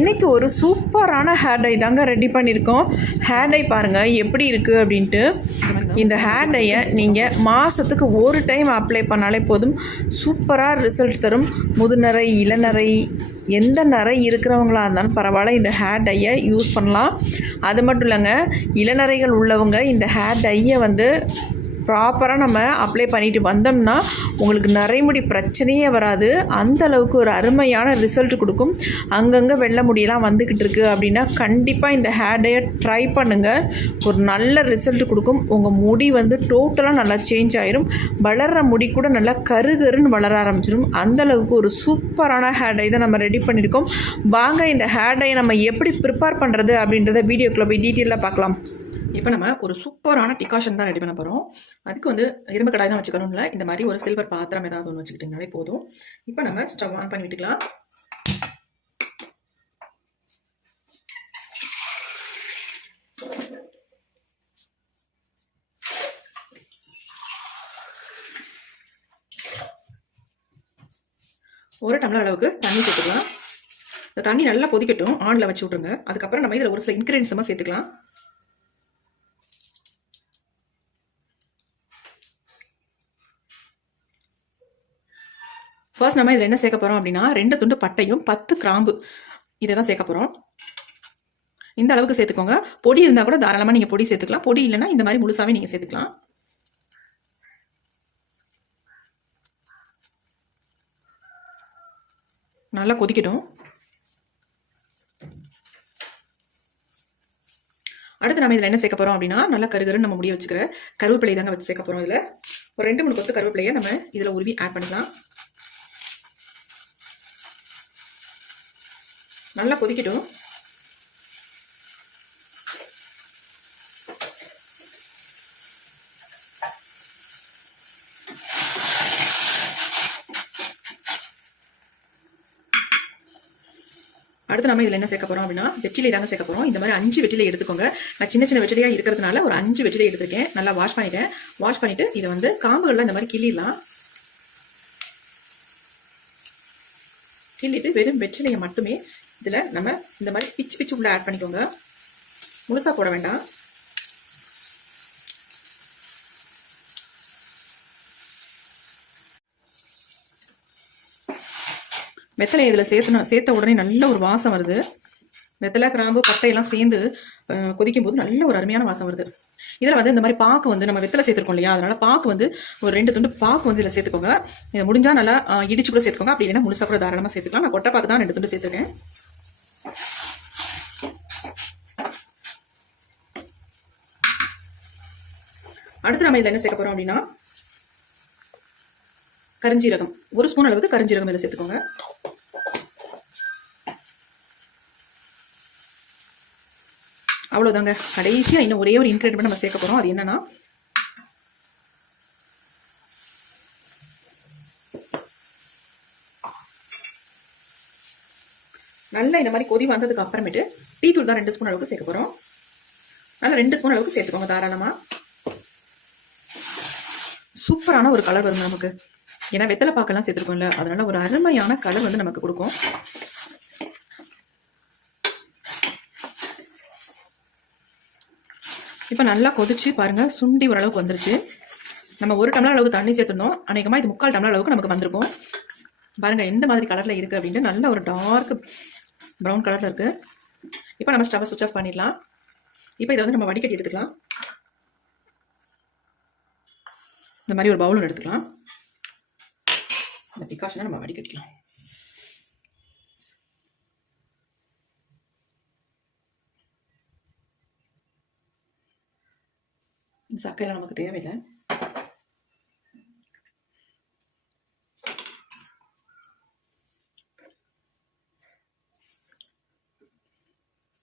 இன்றைக்கி ஒரு சூப்பரான ஹேர் டை தாங்க ரெடி பண்ணியிருக்கோம். ஹேர் டை பாருங்கள் எப்படி இருக்குது அப்படின்ட்டு. இந்த ஹேர் டையை நீங்கள் மாதத்துக்கு ஒரு டைம் அப்ளை பண்ணாலே போதும். சூப்பராக ரிசல்ட் தரும். முதுநரை இளநரை எந்த நரை இருக்கிறவங்களா இருந்தாலும் பரவாயில்ல இந்த ஹேர் டையை யூஸ் பண்ணலாம். அது மட்டும் இல்லைங்க இளநரைகள் உள்ளவங்க இந்த ஹேர் டையை வந்து ப்ராப்பராக நம்ம அப்ளை பண்ணிட்டு வந்தோம்னா உங்களுக்கு நரைமுடி பிரச்சனையே வராது. அந்த அளவுக்கு ஒரு அருமையான ரிசல்ட் கொடுக்கும். அங்கங்கே வெள்ளை முடியெல்லாம் வந்துக்கிட்டு இருக்கு அப்படின்னா கண்டிப்பாக இந்த ஹேர் ட்ரை பண்ணுங்கள் ஒரு நல்ல ரிசல்ட் கொடுக்கும். உங்கள் முடி வந்து டோட்டலாக நல்லா சேஞ்ச் ஆயிரும். வளர்கிற முடி கூட நல்லா கருகருன்னு வளர ஆரம்பிச்சிடும் அந்த அளவுக்கு ஒரு சூப்பரான ஹேர் டை தான் நம்ம ரெடி பண்ணியிருக்கோம். வாங்க இந்த ஹேர் நம்ம எப்படி ப்ரிப்பேர் பண்ணுறது அப்படின்றத வீடியோக்குள்ளே போய் டீட்டெயிலாக பார்க்கலாம். இப்போ நம்ம ஒரு சூப்பரான டிகாஷன் தான் ரெடி பண்ண போகிறோம் அதுக்கு வந்து இரும்பு கடாய் தான் வச்சுக்கணும்ல. இந்த மாதிரி ஒரு சில்வர் பாத்திரம் ஏதாவது ஒன்று வச்சுக்கிட்டிங்கனாலே போதும். இப்போ நம்ம ஸ்டவ் ஆன் பண்ணி விட்டுக்கலாம் ஒரு டம்ளர் அளவுக்கு தண்ணி சேர்த்துக்கலாம். இந்த தண்ணி நல்லா கொதிக்கட்டும். ஆனில் வச்சு விட்ருங்க அதுக்கப்புறம் நம்ம இதில் ஒரு சில இன்க்ரீடியன்ஸ் சேர்த்துக்கலாம். ஃபர்ஸ்ட் நம்ம இதில் என்ன சேர்க்க போகிறோம் அப்படின்னா ரெண்டு துண்டு பட்டையும் பத்து கிராம்பு. இதை தான் சேர்க்க போகிறோம் இந்த அளவுக்கு சேர்த்துக்கோங்க. பொடி இருந்தால் கூட தாராளமாக நீங்கள் பொடி சேர்த்துக்கலாம். பொடி இல்லைன்னா இந்த மாதிரி முழுசாவே நீங்கள் சேர்த்துக்கலாம். நல்லா கொதிக்கட்டும். அடுத்து நம்ம இதில் என்ன சேர்க்க போகிறோம் அப்படின்னா நல்லா கருகருன்னு நம்ம முடிய வச்சுக்கிற கருவேப்பிலை தாங்க வச்சு சேர்க்க போகிறோம் இதில். ஒரு ரெண்டு மூணு கொத்து கருவேப்பிலையை நம்ம இதில் உருவி ஆட் பண்ணிக்கலாம். நல்லா கொதிக்கட்டும். அடுத்து நம்ம இதில் என்ன சேர்க்க போகிறோம் அப்படின்னா வெற்றிலை தாங்க சேர்க்க போகிறோம் இந்த மாதிரி அஞ்சு வெற்றிலை எடுத்துக்கோங்க. நான் சின்ன சின்ன வெற்றிலையாக இருக்கிறதுனால ஒரு அஞ்சு வெற்றிலை எடுத்திருக்கேன். நல்லா வாஷ் பண்ணிட்டேன். வாஷ் பண்ணிவிட்டு இதை வந்து காம்புகள்லாம் இந்த மாதிரி கிள்ளிடலாம். கிள்ளிட்டு வெறும் வெற்றிலையை மட்டுமே இதில் நம்ம இந்த மாதிரி பிச்சு பிச்சு உள்ள ஆட் பண்ணிக்கோங்க. முழுசாக போட வேண்டாம். வெத்தலை இதில் சேர்த்தணும் சேர்த்த உடனே நல்ல ஒரு வாசம் வருது. வெத்தலை கிராம்பு பட்டையெல்லாம் சேர்ந்து கொதிக்கும் போது நல்ல ஒரு அருமையான வாசம் வருது. இதில் வந்து இந்த மாதிரி பாக்கு வந்து நம்ம வெத்தலை சேர்த்துருக்கோம் இல்லையா? அதனால் பாக்கு வந்து ஒரு ரெண்டு துண்டு பாக்கு வந்து இதில் சேர்த்துக்கோங்க. இதை முடிஞ்சா நல்லா இடிச்சு கூட சேர்த்துக்கோங்க. அப்படி இல்லைன்னா முழுசாக கூட தாராளமாக சேர்த்துக்கலாம். நான் கொட்டை பாக்கு தான் ரெண்டு துண்டு சேர்த்துருக்கேன். அடுத்து நம்ம இதில் என்ன சேர்க்க போகிறோம் அப்படின்னா கரிஞ்சீரகம். ஒரு ஸ்பூன் அளவுக்கு கரிஞ்சீரகம் இதில் சேர்த்துக்கோங்க. அவ்வளோதாங்க கடைசியாக இன்னும் ஒரே ஒரு இன்க்ரீடியன்ட் நம்ம சேர்க்க போகிறோம் அது என்னன்னா நல்லா இந்த மாதிரி கொதி வந்ததுக்கு அப்புறமேட்டு டீ தூள் தான் ரெண்டு ஸ்பூன் அளவுக்கு சேர்க்க போகிறோம் நல்லா ரெண்டு ஸ்பூன் அளவுக்கு சேர்த்துக்கோங்க தாராளமாக சூப்பரான ஒரு கலர் வரும் நமக்கு. ஏன்னா வெத்தலை பாக்கெல்லாம் சேர்த்துருக்கோம்ல அதனால ஒரு அருமையான கலர் வந்து நமக்கு கொடுக்கும். இப்போ நல்லா கொதிச்சு பாருங்க சுண்டி ஓரளவுக்கு வந்துருச்சு. நம்ம ஒரு டம்ளர் அளவுக்கு தண்ணி சேர்த்துருந்தோம். அநேகமாக இது முக்கால் டம்ளர் அளவுக்கு நமக்கு வந்திருக்கும். பாருங்கள் எந்த மாதிரி கலரில் இருக்குது அப்படின்ட்டு நல்ல ஒரு டார்க் ப்ரௌன் கலரில் இருக்குது இப்போ நம்ம ஸ்டவ்வை சுவிச் ஆஃப் பண்ணிடலாம். இப்போ இதை வந்து நம்ம வடிகட்டி எடுத்துக்கலாம். இந்த மாதிரி ஒரு பவுல் எடுத்துக்கலாம். இந்த ப்ரிகாஷனை நம்ம வடிகட்டிக்கலாம். இந்த நமக்கு தேவையில்லை.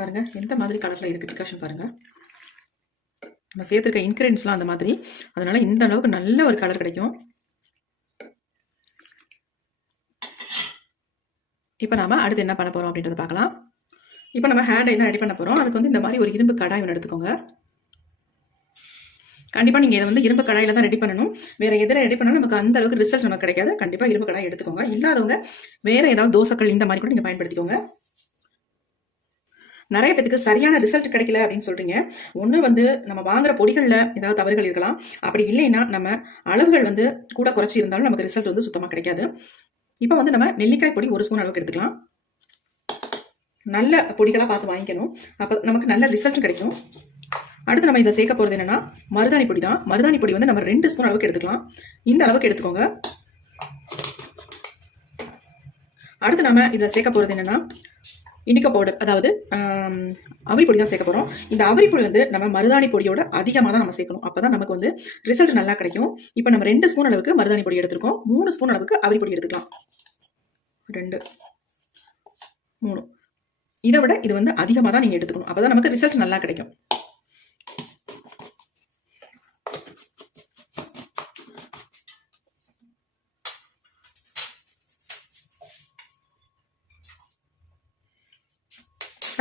பாருங்கள் எந்த மாதிரி கலரில் இருக்குது டிகாஷன் பாருங்கள் நம்ம சேர்த்துருக்க இன்க்ரீடியன்ஸ்லாம் அந்த மாதிரி. அதனால் இந்த அளவுக்கு நல்ல ஒரு கலர் கிடைக்கும். இப்போ நாம் அடுத்து என்ன பண்ண போகிறோம் அப்படின்றத பார்க்கலாம். இப்போ நம்ம ஹேர் டை தான் ரெடி பண்ண போகிறோம் அதுக்கு வந்து இந்த மாதிரி ஒரு இரும்பு கடாய் ஒன்று எடுத்துக்கோங்க. கண்டிப்பாக நீங்கள் இதை வந்து இரும்பு கடாயில் தான் ரெடி பண்ணணும். வேறு எதில் ரெடி பண்ணணும் நமக்கு அந்த அளவுக்கு ரிசல்ட் நமக்கு கிடைக்காது. கண்டிப்பாக இரும்பு கடாய் எடுத்துக்கோங்க. இல்லாதவங்க வேறு ஏதாவது தோசைக்கல் இந்த மாதிரி கூட நீங்கள் பயன்படுத்திக்கோங்க. நிறைய பேத்துக்கு சரியான ரிசல்ட் கிடைக்கல அப்படின்னு சொல்றீங்க. ஒன்று வந்து நம்ம வாங்குற பொடிகளில் ஏதாவது தவறுகள் இருக்கலாம். அப்படி இல்லைன்னா நம்ம அளவுகள் வந்து கூட குறைச்சி இருந்தாலும் நமக்கு ரிசல்ட் வந்து சுத்தமாக கிடைக்காது. இப்போ வந்து நம்ம நெல்லிக்காய் பொடி ஒரு ஸ்பூன் அளவுக்கு எடுத்துக்கலாம். நல்ல பொடிகளாக பார்த்து வாங்கிக்கணும். அப்போ நமக்கு நல்ல ரிசல்ட் கிடைக்கும். அடுத்து நம்ம இதை சேர்க்க போகிறது என்னன்னா மருதாணி பொடி தான். மருதாணி பொடி வந்து நம்ம ரெண்டு ஸ்பூன் அளவுக்கு எடுத்துக்கலாம். இந்த அளவுக்கு எடுத்துக்கோங்க. அடுத்து நம்ம இதில் சேர்க்க போகிறது என்னென்னா இண்டிகா பவுடர் அதாவது அவரி பொடி தான் சேர்க்க போகிறோம் இந்த அவரி பொடி வந்து நம்ம மருதாணி பொடியோட அதிகமாக தான் நம்ம சேர்க்கணும். அப்போ தான் நமக்கு வந்து ரிசல்ட் நல்லா கிடைக்கும். இப்போ நம்ம ரெண்டு ஸ்பூன் அளவுக்கு மருதாணி பொடி எடுத்துருக்கோம். மூணு ஸ்பூன் அளவுக்கு அவரி பொடி எடுத்துக்கலாம். ரெண்டு மூணு. இதை விட இது வந்து அதிகமாக தான் நீங்கள் எடுத்துக்கணும். அப்போ தான் நமக்கு ரிசல்ட் நல்லா கிடைக்கும்.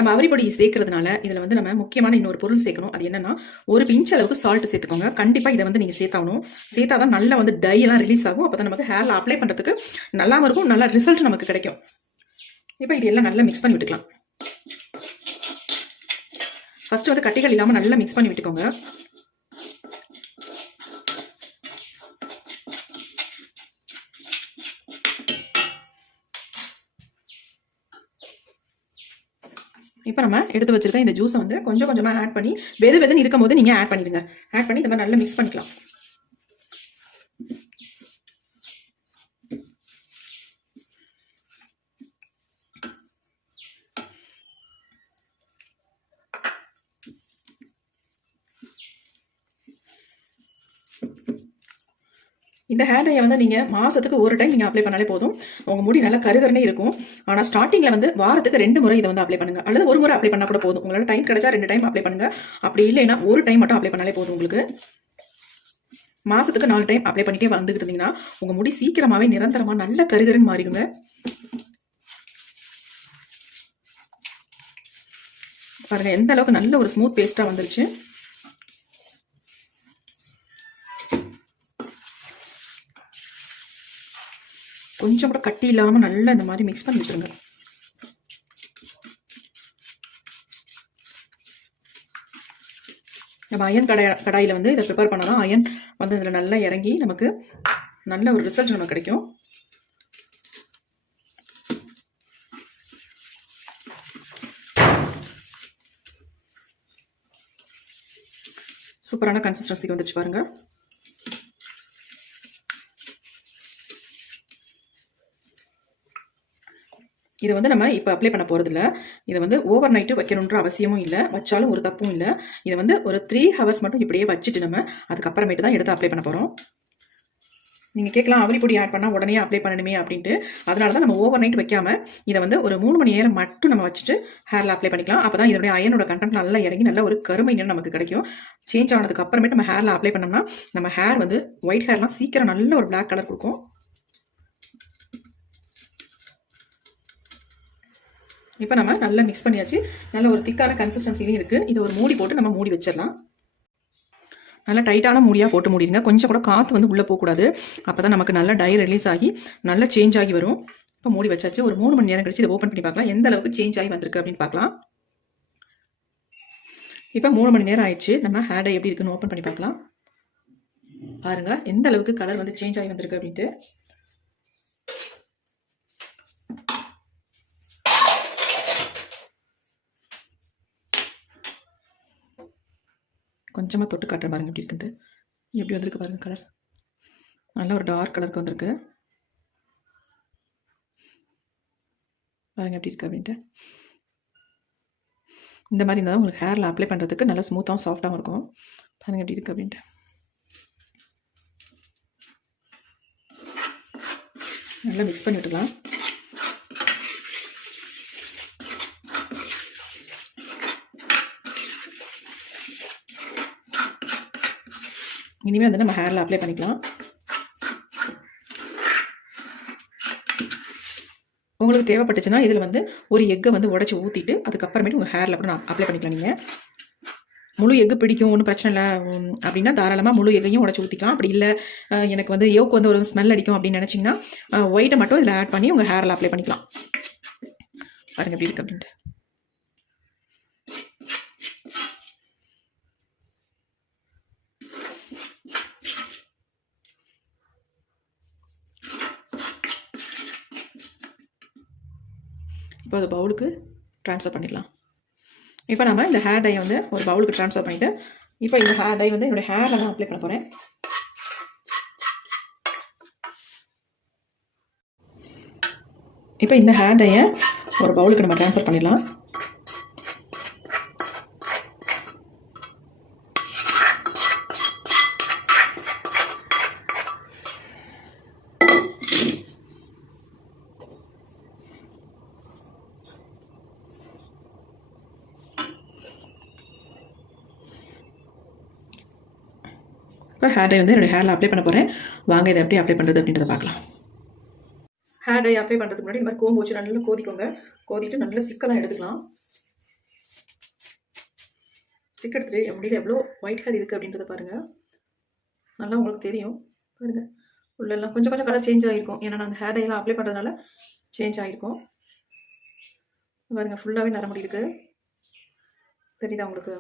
நம்ம அவரிபொடி சேர்க்கறதுனால இதில் வந்து நம்ம முக்கியமான இன்னொரு பொருள் சேர்க்கணும். அது என்னன்னா ஒரு பிஞ்ச் அளவுக்கு சால்ட் சேர்த்துக்கோங்க. கண்டிப்பாக இதை வந்து நீங்கள் சேர்த்தாகணும். சேர்த்தா தான் நல்லா வந்து டை எல்லாம் ரிலீஸ் ஆகும். அப்போ தான் நமக்கு ஹேரில் அப்ளை பண்ணுறதுக்கு நல்லா இருக்கும். நல்ல ரிசல்ட் நமக்கு கிடைக்கும். இப்போ இது எல்லாம் நல்லா மிக்ஸ் பண்ணி விட்டுக்கலாம். ஃபர்ஸ்ட் வந்து கட்டிகள் இல்லாமல் நல்லா மிக்ஸ் பண்ணி விட்டுக்கோங்க. இப்போ நம்ம எடுத்து வச்சிருக்க இந்த ஜூஸை வந்து கொஞ்சம் கொஞ்சமாக ஆட் பண்ணி வெது வெதுன்னு இருக்கும் போது நீங்கள் ஆட் பண்ணிடுங்க. ஆட் பண்ணி இந்த மாதிரி நல்லா மிக்ஸ் பண்ணிக்கலாம். இந்த ஹேர் டையை வந்து நீங்கள் மாதத்துக்கு ஒரு டைம் நீங்கள் அப்ளை பண்ணாலே போதும். உங்கள் முடி நல்லா கருகருனே இருக்கும். ஆனால் ஸ்டார்டிங்கில் வந்து வாரத்துக்கு ரெண்டு முறை இதை வந்து அப்ளை பண்ணுங்க. அல்லது ஒரு முறை அப்ளை பண்ணால் கூட போதும். உங்களால் டைம் கிடைச்சா ரெண்டு டைம் அப்ளை பண்ணுங்க. அப்படி இல்லைன்னா ஒரு டைம் மட்டும் அப்ளை பண்ணாலே போதும் உங்களுக்கு. மாதத்துக்கு நாலு டைம் அப்ளை பண்ணிகிட்டே வந்துக்கிட்டு இருந்தீங்கன்னா உங்கள் முடி சீக்கிரமாகவே நிரந்தரமாக நல்ல கருகருன்னு மாறிடுங்க. பாருங்கள் எந்த அளவுக்கு நல்ல ஒரு ஸ்மூத் பேஸ்ட்டாக வந்துருச்சு. கொஞ்சம் கூட கட்டி இல்லாமல் நல்லா இந்த மாதிரி மிக்ஸ் பண்ணி விட்டுருங்க. நம்ம அயன் கடை கடாயில் வந்து இதை ப்ரிப்பேர் பண்ணாதான் அயன் வந்து இதில் நல்லா இறங்கி நமக்கு நல்ல ஒரு ரிசல்ட் நமக்கு கிடைக்கும். சூப்பரான கன்சிஸ்டன்சிக்கு வந்துச்சு பாருங்கள் இதை வந்து நம்ம இப்போ அப்ளை பண்ண போகிறதில்ல இதை வந்து ஓவர் நைட்டு வைக்கணுன்ற அவசியமும் இல்லை. வச்சாலும் ஒரு தப்பும் இல்லை. இதை வந்து ஒரு த்ரீ ஹவர்ஸ் மட்டும் இப்படியே வச்சுட்டு நம்ம அதுக்கப்புறமேட்டு தான் எடுத்து அப்ளை பண்ண போகிறோம் நீங்கள் கேட்கலாம் அவரி பொடி ஆட் பண்ணால் உடனே அப்ளை பண்ணணுமே அப்படின்ட்டு. அதனால தான் நம்ம ஓவர் நைட் வைக்காம இதை வந்து ஒரு மூணு மணி நேரம் மட்டும் நம்ம வச்சுட்டு ஹேரில் அப்ளை பண்ணிக்கலாம். அப்போ தான் இதனுடைய அயனோட கண்டென்ட் நல்லா இறங்கி நல்ல ஒரு கருமை நிறம் நமக்கு கிடைக்கும். சேஞ்ச் ஆனதுக்கு அப்புறமேட்டு நம்ம ஹேரில் அப்ளை பண்ணோம்னா நம்ம ஹேர் வந்து ஒயிட் ஹேர்லாம் சீக்கிரம் நல்ல ஒரு பிளாக் கலர் கொடுக்கும். இப்போ நம்ம நல்லா மிக்ஸ் பண்ணியாச்சு. நல்ல ஒரு திக்கான கன்சிஸ்டன்சிலையும் இருக்குது இதை ஒரு மூடி போட்டு நம்ம மூடி வச்சிடலாம். நல்லா டைட்டான மூடியாக போட்டு மூடிடுங்க. கொஞ்சம் கூட காற்று வந்து உள்ளே போகக்கூடாது. அப்போ தான் நமக்கு நல்லா டை ரிலீஸ் ஆகி நல்லா சேஞ்ச் ஆகி வரும். இப்போ மூடி வச்சாச்சு. ஒரு மூணு மணி நேரம் கழிச்சு இதை ஓப்பன் பண்ணி பார்க்கலாம். எந்த அளவுக்கு சேஞ்ச் ஆகி வந்திருக்கு அப்படின்னு பார்க்கலாம். இப்போ மூணு மணி நேரம் ஆயிடுச்சு. நம்ம ஹேர் டை எப்படி இருக்குன்னு ஓப்பன் பண்ணி பார்க்கலாம். பாருங்கள் எந்த அளவுக்கு கலர் வந்து சேஞ்ச் ஆகி வந்திருக்கு அப்படின்ட்டு. கொஞ்சமாக தொட்டு காட்டுறேன் பாருங்க எப்படி இருக்குன்ட்டு. எப்படி வந்திருக்கு பாருங்கள் கலர் நல்ல ஒரு டார்க் கலருக்கு வந்திருக்கு. பாருங்கள் எப்படி இருக்குது அப்படின்ட்டு. இந்த மாதிரி இருந்தால் உங்களுக்கு ஹேரில் அப்ளை பண்ணுறதுக்கு நல்லா ஸ்மூத்தாகவும் சாஃப்டாகவும் இருக்கும். பாருங்கள் எப்படி இருக்குது அப்படின்ட்டு. நல்லா மிக்ஸ் பண்ணி விட்டுக்கலாம். இனிமேல் வந்து நம்ம ஹேரில் அப்ளை பண்ணிக்கலாம். உங்களுக்கு தேவைப்பட்டுச்சுன்னா இதில் வந்து ஒரு எக்கை வந்து உடச்சி ஊற்றிட்டு அதுக்கப்புறமேட்டு உங்கள் ஹேரில் கூட நான் அப்ளை பண்ணிக்கலாம் நீங்கள் முழு எக்கு பிடிக்கும் ஒன்றும் பிரச்சனை இல்லை. அப்படின்னா தாராளமாக முழு எக்கையும் உடச்சி ஊற்றிக்கலாம் அப்படி இல்லை எனக்கு வந்து யோக்கு வந்து ஒரு ஸ்மெல் அடிக்கும் அப்படின்னு நினச்சிங்கன்னா ஒயிட்டை மட்டும் இதில் ஆட் பண்ணி உங்கள் ஹேரில் அப்ளை பண்ணிக்கலாம். பாருங்கள் எப்படி இருக்குது அப்படின்ட்டு. இப்போ அது பவுலுக்கு ட்ரான்ஸ்ஃபர் பண்ணிடலாம். இப்போ நம்ம இந்த ஹேர் டையை வந்து ஒரு பவுலுக்கு ட்ரான்ஸ்ஃபர் பண்ணிவிட்டு இப்போ இந்த ஹேர் டை வந்து என்னுடைய ஹேரில் நான் அப்ளை பண்ண போகிறேன் இப்போ இந்த ஹேர் டையை ஒரு பவுலுக்கு நம்ம ட்ரான்ஸ்ஃபர் பண்ணிடலாம். இப்போ ஹேர் டை வந்து என்னோடய ஹேரில் அப்ளை பண்ண போகிறேன் வாங்க இதை எப்படி அப்ளை பண்ணுறது அப்படின்றத பார்க்கலாம். ஹேர் டை அப்ளை பண்ணுறதுக்கு முன்னாடி இந்த மாதிரி கோம்பு வச்சு நல்லா கோதிக்கோங்க. கோதிட்டு நல்லா சிக்கலாக எடுத்துக்கலாம். சிக்க எடுத்துட்டு முடியல எவ்வளோ ஒயிட் ஹேர் இருக்குது அப்படின்றத பாருங்கள் நல்லா உங்களுக்கு தெரியும். பாருங்கள் உள்ளெல்லாம் கொஞ்சம் கொஞ்சம் கலர் சேஞ்ச் ஆகிருக்கும் ஏன்னா நான் அந்த ஹேர் டைலாம் அப்ளை பண்ணுறதுனால சேஞ்ச் ஆகிருக்கும் பாருங்கள் ஃபுல்லாகவே நரமுடி இருக்குது தெரியுதா உங்களுக்கு?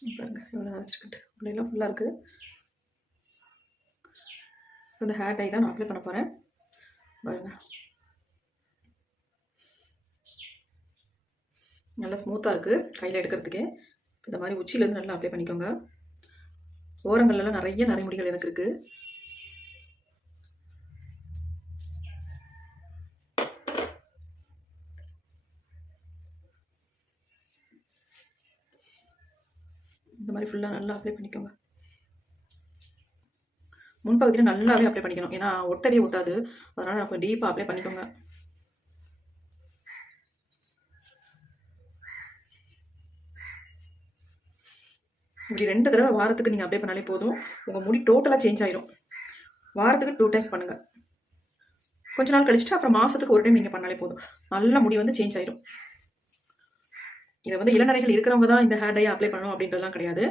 பாருங்க இவ்வளோ நரைச்சிருக்குட்டு உள்ளெல்லாம் ஃபுல்லாக இருக்குது. இந்த ஹேர் டை தான் நான் அப்ளை பண்ண போகிறேன் பாருங்க. நல்லா ஸ்மூத்தாக இருக்குது கையில் எடுக்கிறதுக்கே. இந்த மாதிரி உச்சியிலேருந்து நல்லா அப்ளை பண்ணிக்கோங்க. ஓரங்கள்லாம் நிறைய நரைமுடிகள் எனக்கு இருக்குது இந்த மாதிரி ஃபுல்லாக நல்லா அப்ளை பண்ணிக்கோங்க. முன்பகுதியில் நல்லாவே அப்ளை பண்ணிக்கணும். ஏன்னா ஒட்டவே ஒட்டாது. அதனால் நான் டீப்பாக அப்ளை பண்ணிக்கோங்க. இப்படி ரெண்டு தடவை வாரத்துக்கு நீங்கள் அப்ளை பண்ணாலே போதும். உங்கள் முடி டோட்டலாக சேஞ்ச் ஆயிரும். வாரத்துக்கு டூ டைம்ஸ் பண்ணுங்கள் கொஞ்ச நாள் கழிச்சுட்டு அப்புறம் மாதத்துக்கு ஒரு டைம் நீங்கள் பண்ணாலே போதும். நல்ல முடி வந்து சேஞ்ச் ஆயிரும். இதை வந்து இளநரைகள் இருக்கிறவங்க தான் இந்த ஹேர் டையை அப்ளை பண்ணணும் அப்படின்றதுலாம் கிடையாது.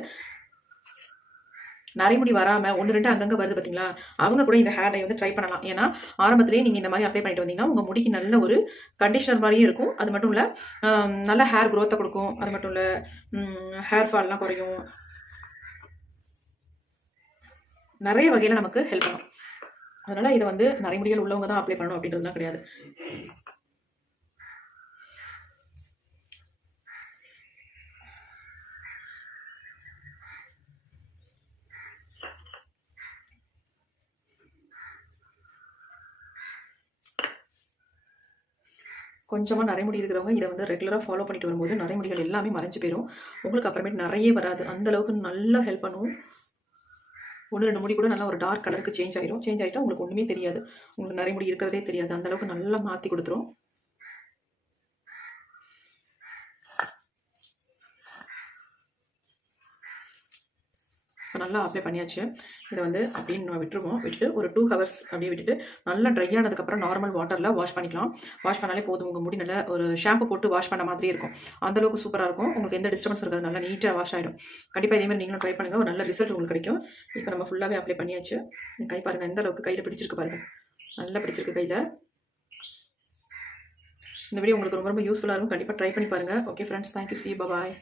நரைமுடி வராமல் ஒன்று ரெண்டு அங்கங்கே வருது பார்த்தீங்களா அவங்க கூட இந்த ஹேர் டை வந்து ட்ரை பண்ணலாம். ஏன்னா ஆரம்பத்திலேயே நீங்கள் இந்த மாதிரி அப்ளை பண்ணிட்டு வந்தீங்கன்னா உங்கள் முடிக்கு நல்ல ஒரு கண்டிஷனர் மாதிரியும் இருக்கும். அது மட்டும் இல்லை நல்ல ஹேர் க்ரோத்தை கொடுக்கும். அது மட்டும் இல்லை ஹேர் ஃபால்லாம் குறையும். நிறைய வகையில் நமக்கு ஹெல்ப் பண்ணும். அதனால் இதை வந்து நரைமுடிகள் உள்ளவங்க தான் அப்ளை பண்ணணும் அப்படின்றதுலாம் கிடையாது. கொஞ்சமாக நரைமுடி இருக்கிறவங்க இதை வந்து ரெகுலராக ஃபாலோ பண்ணிட்டு வரும்போது நரைமுடிகள் எல்லாமே மறைஞ்சு போயிடும் உங்களுக்கு அப்புறமேட்டு நிறைய வராது. அந்த அளவுக்கு நல்லா ஹெல்ப் பண்ணுவோம் ஒன்று ரெண்டு முடி கூட நல்லா ஒரு டார்க் கலருக்கு சேஞ்ச் ஆயிரும். சேஞ்ச் ஆகிட்டா உங்களுக்கு ஒன்றுமே தெரியாது. உங்களுக்கு நரைமுடி இருக்கிறதே தெரியாது. அந்த அளவுக்கு நல்லா மாற்றி கொடுத்துரும். நல்லா அப்ளை பண்ணியாச்சு. இதை வந்து அப்படின்னு நம்ம விட்டுருவோம். விட்டுட்டு ஒரு டூ ஹவர்ஸ் அப்படியே விட்டுட்டு நல்லா ட்ரை ஆனதுக்கப்புறம் நார்மல் வாட்டரில் வாஷ் பண்ணிக்கலாம். வாஷ் பண்ணாலே போதும். உங்கள் முடி நல்லா ஒரு ஷாம்பு போட்டு வாஷ் பண்ண மாதிரி இருக்கும். அந்தளவுக்கு சூப்பராக இருக்கும். உங்களுக்கு எந்த டிஸ்டர்பன்ஸ் இருக்காது. நல்லா நீட்டாக வாஷ் ஆகிடும் கண்டிப்பாக இதே மாதிரி நீங்களும் ட்ரை பண்ணுங்கள் ஒரு நல்ல ரிசல்ட் உங்களுக்கு கிடைக்கும். இப்போ நம்ம ஃபுல்லாகவே அப்ளை பண்ணியாச்சு. கை பாருங்கள் எந்த அளவுக்கு கையில் பிடிச்சிருக்கு பாருங்கள் நல்லா பிடிச்சிருக்கு கையில். இந்த வீடியோ உங்களுக்கு ரொம்ப ரொம்ப யூஸ்ஃபுல்லாக இருக்கும். கண்டிப்பாக ட்ரை பண்ணி பாருங்கள் okay friends thank you see bye